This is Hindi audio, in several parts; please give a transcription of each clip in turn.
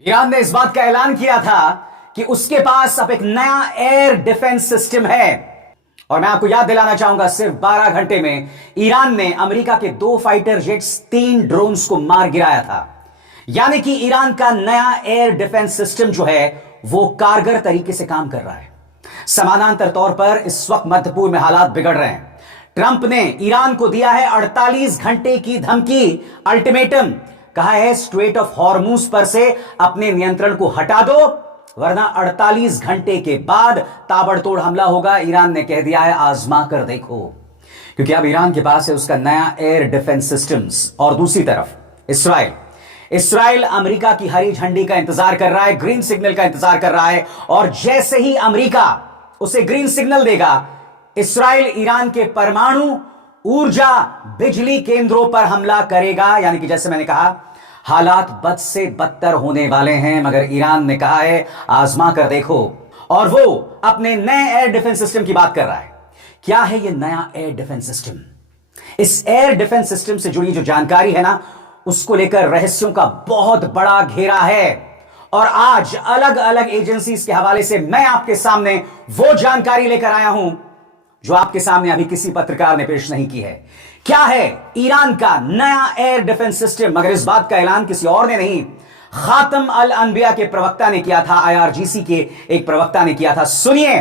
ईरान ने इस बात का ऐलान किया था कि उसके पास अब एक नया एयर डिफेंस सिस्टम है। और मैं आपको याद दिलाना चाहूंगा, सिर्फ 12 घंटे में ईरान ने अमेरिका के 2 फाइटर जेट्स, 3 ड्रोन्स को मार गिराया था। यानी कि ईरान का नया एयर डिफेंस सिस्टम जो है वो कारगर तरीके से काम कर रहा है। समानांतर तौर पर इस वक्त मध्य पूर्व में हालात बिगड़ रहे हैं। ट्रंप ने ईरान को दिया है 48 घंटे की धमकी, अल्टीमेटम। कहा है स्ट्रेट ऑफ हॉर्मूज पर से अपने नियंत्रण को हटा दो, वरना 48 घंटे के बाद ताबड़तोड़ हमला होगा। ईरान ने कह दिया है आजमा कर देखो, क्योंकि अब ईरान के पास है उसका नया एयर डिफेंस सिस्टम्स। और दूसरी तरफ इसराइल अमेरिका की हरी झंडी का इंतजार कर रहा है, ग्रीन सिग्नल का इंतजार कर रहा है। और जैसे ही अमेरिका उसे ग्रीन सिग्नल देगा, इसराइल ईरान के परमाणु ऊर्जा बिजली केंद्रों पर हमला करेगा। यानी कि जैसे मैंने कहा, हालात बद से बदतर होने वाले हैं, मगर ईरान ने कहा है आजमा कर देखो। और वो अपने नए एयर डिफेंस सिस्टम की बात कर रहा है। क्या है ये नया एयर डिफेंस सिस्टम? इस एयर डिफेंस सिस्टम से जुड़ी जो जानकारी है ना, उसको लेकर रहस्यों का बहुत बड़ा घेरा है। और आज अलग अलग एजेंसीज के हवाले से मैं आपके सामने वो जानकारी लेकर आया हूं जो आपके सामने अभी किसी पत्रकार ने पेश नहीं की है। क्या है ईरान का नया एयर डिफेंस सिस्टम? मगर इस बात का ऐलान किसी और ने नहीं, खातम अल अनबिया के प्रवक्ता ने किया था, आईआरजीसी के एक प्रवक्ता ने किया था। सुनिए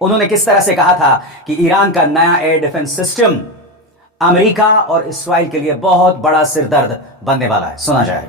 उन्होंने किस तरह से कहा था कि ईरान का नया एयर डिफेंस सिस्टम अमेरिका और इसराइल के लिए बहुत बड़ा सिरदर्द बनने वाला है। सुना जाए।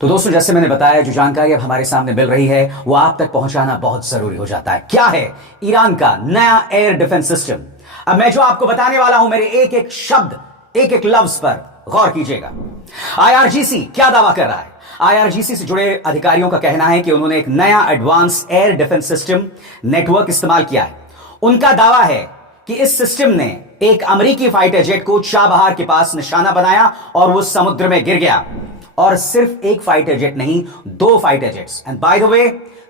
तो दोस्तों, जैसे मैंने बताया, जो जानकारी अब हमारे सामने मिल रही है वो आप तक पहुंचाना बहुत जरूरी हो जाता है। क्या है ईरान का नया एयर डिफेंस सिस्टम? अब मैं जो आपको बताने वाला हूं, मेरे एक एक शब्द, एक एक लफ्ज पर गौर कीजिएगा। आईआरजीसी क्या दावा कर रहा है? आईआरजीसी से जुड़े अधिकारियों का कहना है कि उन्होंने एक नया advance air defence system network इस्तेमाल किया है। उनका दावा है कि इस सिस्टम ने एक अमेरिकी फाइटर जेट को चाबहार के पास निशाना बनाया और वो समुद्र में गिर गया। और सिर्फ एक फाइटर जेट नहीं, 2 fighter jets. And by the way,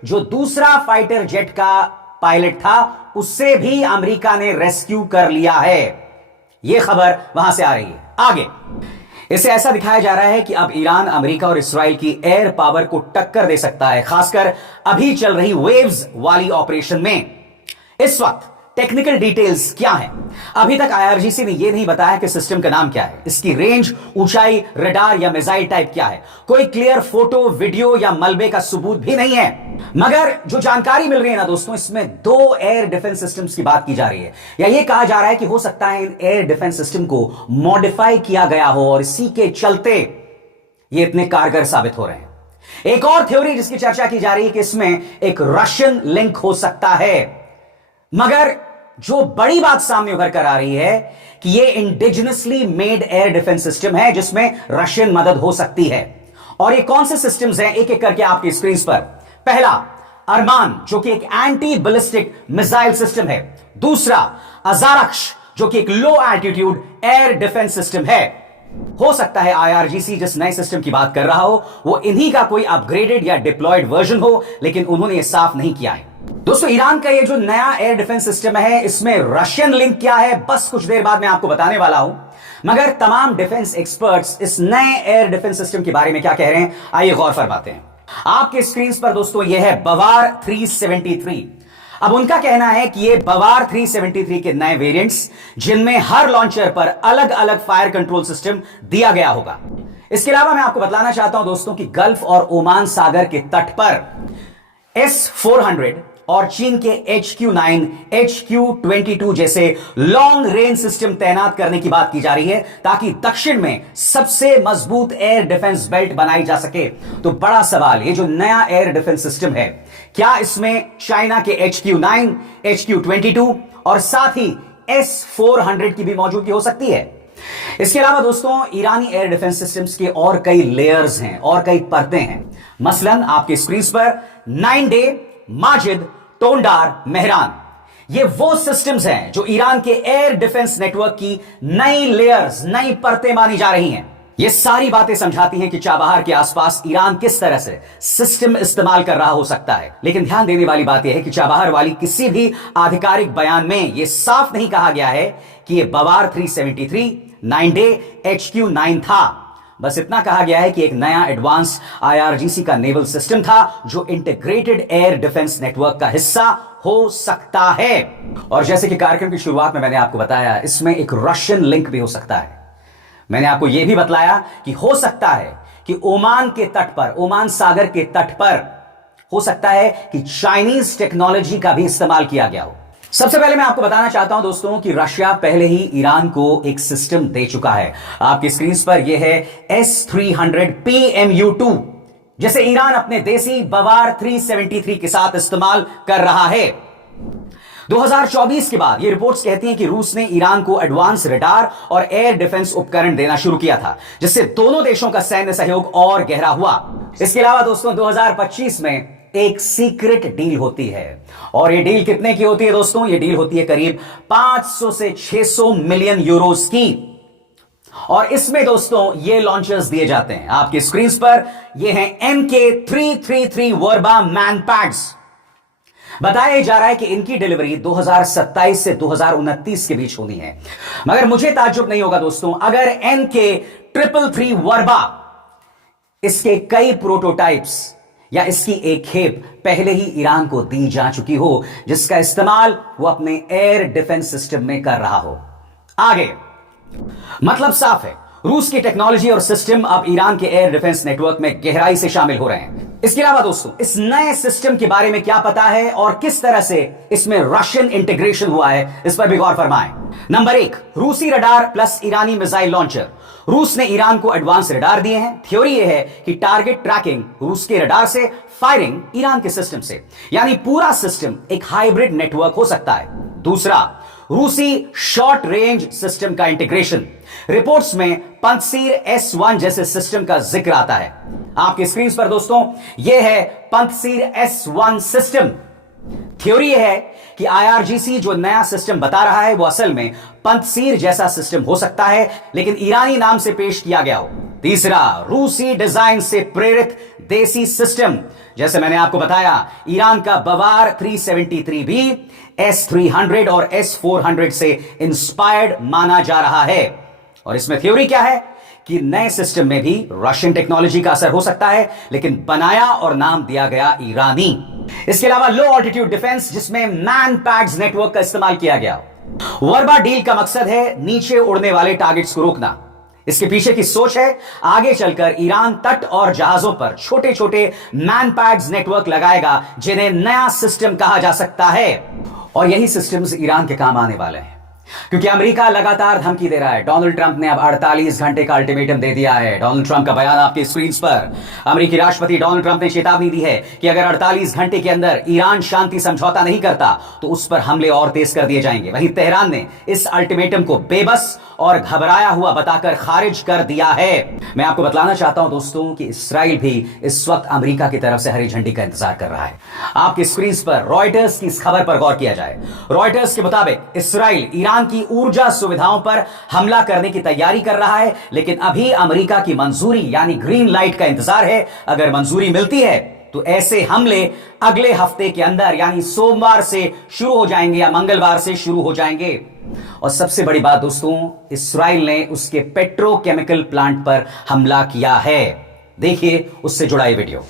जो दूसरा फाइटर जेट का पायलट था उससे भी अमेरिका ने रेस्क्यू कर लिया है। यह खबर वहां से आ रही है। आगे इसे ऐसा दिखाया जा रहा है कि अब ईरान अमेरिका और इसराइल की एयर पावर को टक्कर दे सकता है, खासकर अभी चल रही वेव्स वाली ऑपरेशन में। इस वक्त टेक्निकल डिटेल्स क्या है? अभी तक आईआरजीसी ने यह नहीं बताया कि सिस्टम का नाम क्या है, इसकी रेंज, ऊंचाई, रडार या मिसाइल टाइप क्या है। कोई क्लियर फोटो, वीडियो या मलबे का सबूत भी नहीं है। मगर जो जानकारी मिल रही है ना दोस्तों, इसमें 2 एयर डिफेंस सिस्टम्स की बात की जा रही है, या यह कहा जा रहा है कि हो सकता है इन एयर डिफेंस सिस्टम को मॉडिफाई किया गया हो और इसी के चलते ये इतने कारगर साबित हो रहे हैं। एक और थ्योरी जिसकी चर्चा की जा रही है कि इसमें एक रशियन लिंक हो सकता है। मगर जो बड़ी बात सामने उभर कर आ रही है कि यह indigenously made air defence system है जिसमें रशियन मदद हो सकती है। और ये कौन से सिस्टम्स हैं, एक एक करके आपकी स्क्रीन पर। पहला, अरमान, जो कि एक एंटी बैलिस्टिक मिसाइल सिस्टम है। दूसरा, अजारक्श, जो कि एक लो एल्टीट्यूड एयर डिफेंस सिस्टम है। हो सकता है आईआरजीसी जिस नए सिस्टम की बात कर रहा हो वो इन्हीं का कोई अपग्रेडेड या डिप्लॉयड वर्जन हो, लेकिन उन्होंने यह साफ नहीं किया है। दोस्तों, ईरान का ये जो नया एयर डिफेंस सिस्टम है, इसमें रशियन लिंक क्या है, बस कुछ देर बाद मैं आपको बताने वाला हूं। मगर तमाम डिफेंस एक्सपर्ट्स इस नए एयर डिफेंस सिस्टम के बारे में क्या कह रहे हैं, आइए गौर फरमाते हैं। आपके स्क्रीन पर दोस्तों यह है बवार 373। अब उनका कहना है कि ये बवार 373 के नए वेरिएंट्स, जिनमें हर लॉन्चर पर अलग अलग फायर कंट्रोल सिस्टम दिया गया होगा। इसके अलावा मैं आपको बताना चाहता हूं दोस्तों कि गल्फ और ओमान सागर के तट पर S-400 और चीन के HQ-9, HQ-22 जैसे लॉन्ग रेंज सिस्टम तैनात करने की बात की जा रही है, ताकि दक्षिण में सबसे मजबूत एयर डिफेंस बेल्ट बनाई जा सके। तो बड़ा सवाल, ये जो नया एयर डिफेंस सिस्टम है, क्या इसमें चाइना के HQ-9, HQ-22 और साथ ही S-400 की भी मौजूदगी हो सकती है? इसके अलावा दोस्तों, ईरानी एयर डिफेंस सिस्टम्स के और कई लेयर्स हैं और कई परतें हैं। मसलन आपके स्क्रीन पर 9 डे, माजिद, टोंडार, मेहरान, ये वो सिस्टम्स हैं जो ईरान के एयर डिफेंस नेटवर्क की नई लेयर्स, नई परतें मानी जा रही हैं। ये सारी बातें समझाती हैं कि चाबहार के आसपास ईरान किस तरह से सिस्टम इस्तेमाल कर रहा हो सकता है। लेकिन ध्यान देने वाली बात यह है कि चाबहार वाली किसी भी आधिकारिक बयान में यह साफ नहीं कहा गया है कि यह बवार 373 9 डे HQ-9 था। बस इतना कहा गया है कि एक नया एडवांस IRGC का नेवल सिस्टम था जो इंटीग्रेटेड एयर डिफेंस नेटवर्क का हिस्सा हो सकता है। और जैसे कि कार्यक्रम की शुरुआत में मैंने आपको बताया, इसमें एक रशियन लिंक भी हो सकता है। मैंने आपको यह भी बतलाया कि हो सकता है कि ओमान के तट पर, ओमान सागर के तट पर हो सकता है कि चाइनीज टेक्नोलॉजी का भी इस्तेमाल किया गया हो। सबसे पहले मैं आपको बताना चाहता हूं दोस्तों कि रशिया पहले ही ईरान को एक सिस्टम दे चुका है। आपकी स्क्रीन पर यह है S-300 PMU-2, जिसे ईरान अपने देसी बवार 373 के साथ इस्तेमाल कर रहा है। 2024 के बाद ये रिपोर्ट्स कहती हैं कि रूस ने ईरान को एडवांस रडार और एयर डिफेंस उपकरण देना शुरू किया था, जिससे दोनों देशों का सैन्य सहयोग और गहरा हुआ। इसके अलावा दोस्तों 2025 में एक सीक्रेट डील होती है, और ये डील कितने की होती है दोस्तों? ये डील होती है करीब 500 से 600 मिलियन यूरोस की, और इसमें दोस्तों ये लॉन्चर्स दिए जाते हैं। आपकी स्क्रीन पर ये हैं MK333 वर्बा मैन पैड्स। बताया जा रहा है कि इनकी डिलीवरी 2027 से 2029 के बीच होनी है। मगर मुझे ताज्जुब नहीं होगा दोस्तों अगर MK333 वर्बा, इसके कई प्रोटोटाइप्स या इसकी एक खेप पहले ही ईरान को दी जा चुकी हो, जिसका इस्तेमाल वो अपने एयर डिफेंस सिस्टम में कर रहा हो। आगे मतलब साफ है, रूस की टेक्नोलॉजी और सिस्टम अब ईरान के एयर डिफेंस नेटवर्क में गहराई से शामिल हो रहे हैं। इसके अलावा दोस्तों इस नए सिस्टम के बारे में क्या पता है और किस तरह से इसमें रशियन इंटीग्रेशन हुआ है, इस पर भी गौर फरमाएं। नंबर 1, रूसी रडार प्लस ईरानी मिसाइल लॉन्चर। रूस ने ईरान को एडवांस रडार दिए हैं। थ्योरी यह है कि टारगेट ट्रैकिंग रूस के रडार से, फायरिंग ईरान के सिस्टम से, यानी पूरा सिस्टम एक हाइब्रिड नेटवर्क हो सकता है। दूसरा, रूसी शॉर्ट रेंज सिस्टम का इंटीग्रेशन। रिपोर्ट्स में पंतसीर S1 जैसे सिस्टम का जिक्र आता है। आपकी स्क्रीन पर दोस्तों यह है पंतसीर S1 सिस्टम। थ्योरी यह है कि IRGC जो नया सिस्टम बता रहा है वो असल में पंतसीर जैसा सिस्टम हो सकता है, लेकिन ईरानी नाम से पेश किया गया हो। तीसरा, रूसी डिजाइन से प्रेरित देसी सिस्टम। जैसे मैंने आपको बताया, ईरान का बवार 373 भी S-300 और S-400 से इंस्पायर्ड माना जा रहा है। और इसमें थ्योरी क्या है कि नए सिस्टम में भी रशियन टेक्नोलॉजी का असर हो सकता है, लेकिन बनाया और नाम दिया गया ईरानी। इसके अलावा लो ऑल्टीट्यूड डिफेंस, जिसमें मैन पैड्स नेटवर्क का इस्तेमाल किया गया। वर्बा डील का मकसद है नीचे उड़ने वाले टारगेट्स को रोकना। इसके पीछे की सोच है आगे चलकर ईरान तट और जहाजों पर छोटे छोटे मैन पैड्स नेटवर्क लगाएगा, जिन्हें नया सिस्टम कहा जा सकता है। और यही सिस्टम्स ईरान के काम आने वाले हैं, क्योंकि अमेरिका लगातार धमकी दे रहा है। डोनाल्ड ट्रंप ने अब 48 घंटे का अल्टीमेटम दे दिया है। डोनाल्ड ट्रंप का बयान आपकी स्क्रीन पर। अमेरिकी राष्ट्रपति डोनाल्ड ट्रंप ने चेतावनी दी है कि अगर 48 घंटे के अंदर ईरान शांति समझौता नहीं करता तो उस पर हमले और तेज कर दिए जाएंगे। वहीं तेहरान ने इस अल्टीमेटम को बेबस और घबराया हुआ बताकर खारिज कर दिया है। मैं आपको बतलाना चाहता हूं दोस्तों कि इस्राइल भी इस वक्त अमेरिका की तरफ से हरी झंडी का इंतजार कर रहा है। आपकी स्क्रीन पर रॉयटर्स की इस खबर पर गौर किया जाए। रॉयटर्स के मुताबिक इस्राइल ईरान की ऊर्जा सुविधाओं पर हमला करने की तैयारी कर रहा है, लेकिन अभी अमेरिका की मंजूरी यानी ग्रीन लाइट का इंतजार है। अगर मंजूरी मिलती है तो ऐसे हमले अगले हफ्ते के अंदर यानी सोमवार से शुरू हो जाएंगे या मंगलवार से शुरू हो जाएंगे। और सबसे बड़ी बात दोस्तों, इस्राइल ने उसके पेट्रोकेमिकल प्लांट पर हमला किया है। देखिए उससे जुड़ा ये वीडियो।